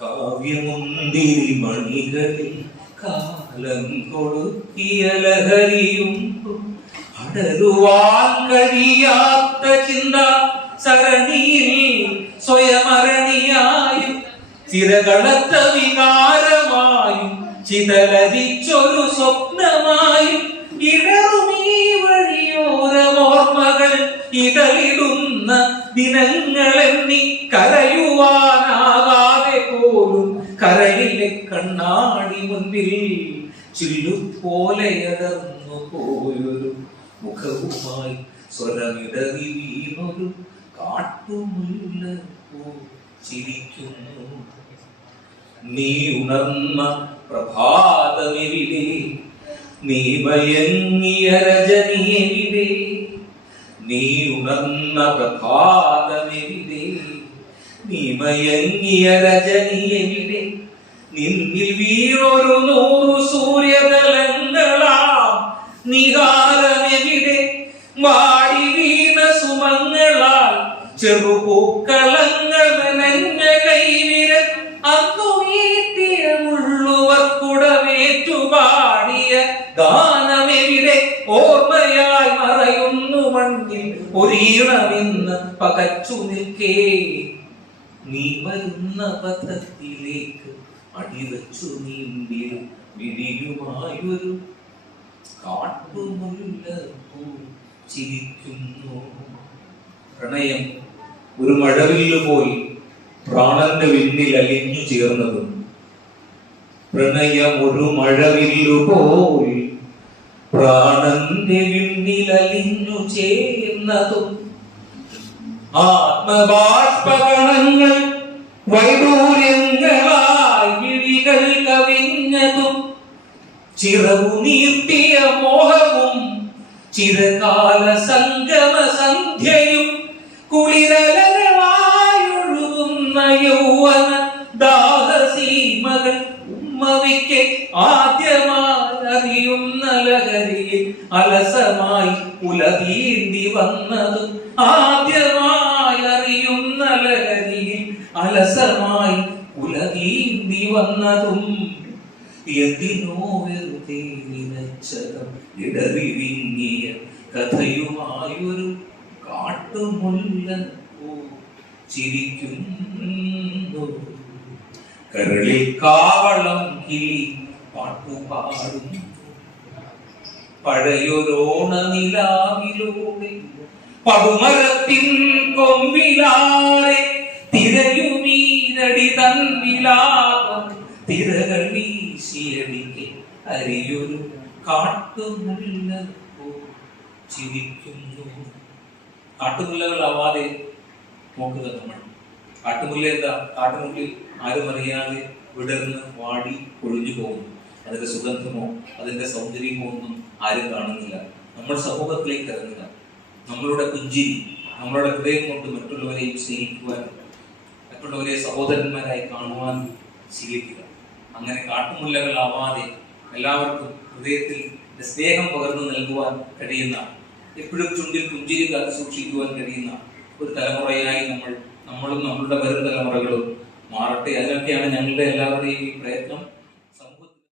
കാവ്യമുന്തിരി മണികളിൽ കാലം കൊളുത്തിയ ലഹരിയും അടരുവാൻ കഴിയാത്ത ചിന്ത സരണിയിൽ സ്വയമരണിയായും ചിരകളത്ത വികാരമായും ചിതലരിച്ചൊരു സ്വപ്നമായും ഇടറുമീ വഴിയോരമോർമ്മകൾ ഇടലിടുന്ന ദിനങ്ങളെണ്ണി കരയുവാനാകാതെ പോലും കരളിലെ കണ്ണാടി മുൻപിൽ ചില്ലുപോലെയടർന്നു പോയൊരു മുഖവുമായി സ്വരമിടറി വീണൊരു കാട്ടുമുല്ല ചിരിക്കുന്നു. നീ ഉണർന്ന പ്രഭാതമെവിടെ, നീ മയങ്ങിയ രജനിയെവിടെ, നീ ഉണർന്ന പ്രഭാതമെവിടെ, നീ മയങ്ങിയ രജനിയെവിടെ, നിന്നിൽ വീണൊരു 100 സൂര്യതലങ്ങളാം നിഹാരമെവിടെ, വാടി വീണ സുമങ്ങളാൽ ചെറുപൂക്കളങ്ങൾ നനഞ്ഞ കൈവിരൽ അന്നു വീട്ടിയ മുള്ളുവർക്കുടമേറ്റുപാടിയ ഗാനമെവിടെ, ഓർമ്മയായി മറയുന്നു മണ്ണിൽ ഒരീണമെന്ന് പകച്ചു നിൽക്കേ. നീ വരുന്ന പഥത്തിലേക്ക് അടിവച്ചു നീണ്ടിയ വിടിയുമായൊരു കാട്ടുമുല്ല ചിരിക്കുന്നു. പ്രണയം ഒരു മഴവില്ല് പോയി പ്രാണന്റെ വിണ്ണിൽ അലിഞ്ഞു ചേർന്നതും, പ്രണയം ഒരു മഴവില്ലു പോയി പ്രാണന്റെ വിണ്ണിൽ അലിഞ്ഞു ചേർന്നതും, ആത്മബാഷ്പകണങ്ങൾ വൈഡൂര്യങ്ങളായി വിഴികൾ കവിഞ്ഞതും, ചിറകു നീട്ടിയ മോഹവും ചിരകാല സംഗമ സന്ധ്യയും കുളിരലകളായൊഴുകുന്ന യൗവന ദാഹസീമകൾ ഉമ്മവിക്ക് ആദ്യമായി അറിയുന്ന ലഹരിയിൽ അലസമായി ഉലതീണ്ടി വന്നതും, ആദ്യമായി അറിയുന്ന ലഹരിയിൽ അലസമായി ഉലതീണ്ടി വന്നതും, എന്തിനോ വെറുതെ നിനച്ചതും ഇടറി വിങ്ങിയ കഥയുമായൊരു കാട്ടുമുല്ല ചിരിക്കുന്നു. കരളിൽ കാവളം കിളി പാട്ടുപാടും പഴയൊരോണ നിലാവിലൂടെ പടുമരത്തിൻ കൊമ്പിലാറെ തിരയുമീനടി തൻ വിലാപം തിരകൾ വീശിയടിക്കെ അരിയൊരു കാട്ടുമുല്ല ചിരിക്കുന്നു. കാട്ടുമുല്ലകളാവാതെ നോക്കുക നമ്മൾ. കാട്ടുമുല്ല എന്താ? കാട്ടുമുള്ളിൽ ആരും അറിയാതെ വിടർന്ന് വാടി പൊഴിഞ്ഞു പോകുന്നു. അതിന്റെ സുഗന്ധമോ അതിന്റെ സൗന്ദര്യമോ ഒന്നും ആരും കാണുന്നില്ല. നമ്മൾ സമൂഹത്തിലേക്ക് ഇറങ്ങുക, നമ്മളുടെ പുഞ്ചിരി, നമ്മളുടെ ഹൃദയം കൊണ്ട് മറ്റുള്ളവരെയും സ്നേഹിക്കുവാൻ, മറ്റുള്ളവരെ സഹോദരന്മാരായി കാണുവാൻ ശീലിക്കുക. അങ്ങനെ കാട്ടുമുല്ലകളാവാതെ എല്ലാവർക്കും ഹൃദയത്തിൽ സ്നേഹം പകർന്നു നൽകുവാൻ കഴിയുന്ന, എപ്പോഴും ചുണ്ടിൽ പുഞ്ചിരി കാത്തു സൂക്ഷിക്കുവാൻ കഴിയുന്ന ഒരു തലമുറയായി നമ്മളും നമ്മളുടെ വരും തലമുറകളും മാറട്ടെ. അതിനൊക്കെയാണ് ഞങ്ങളുടെ എല്ലാവരുടെയും ഈ പ്രയത്നം.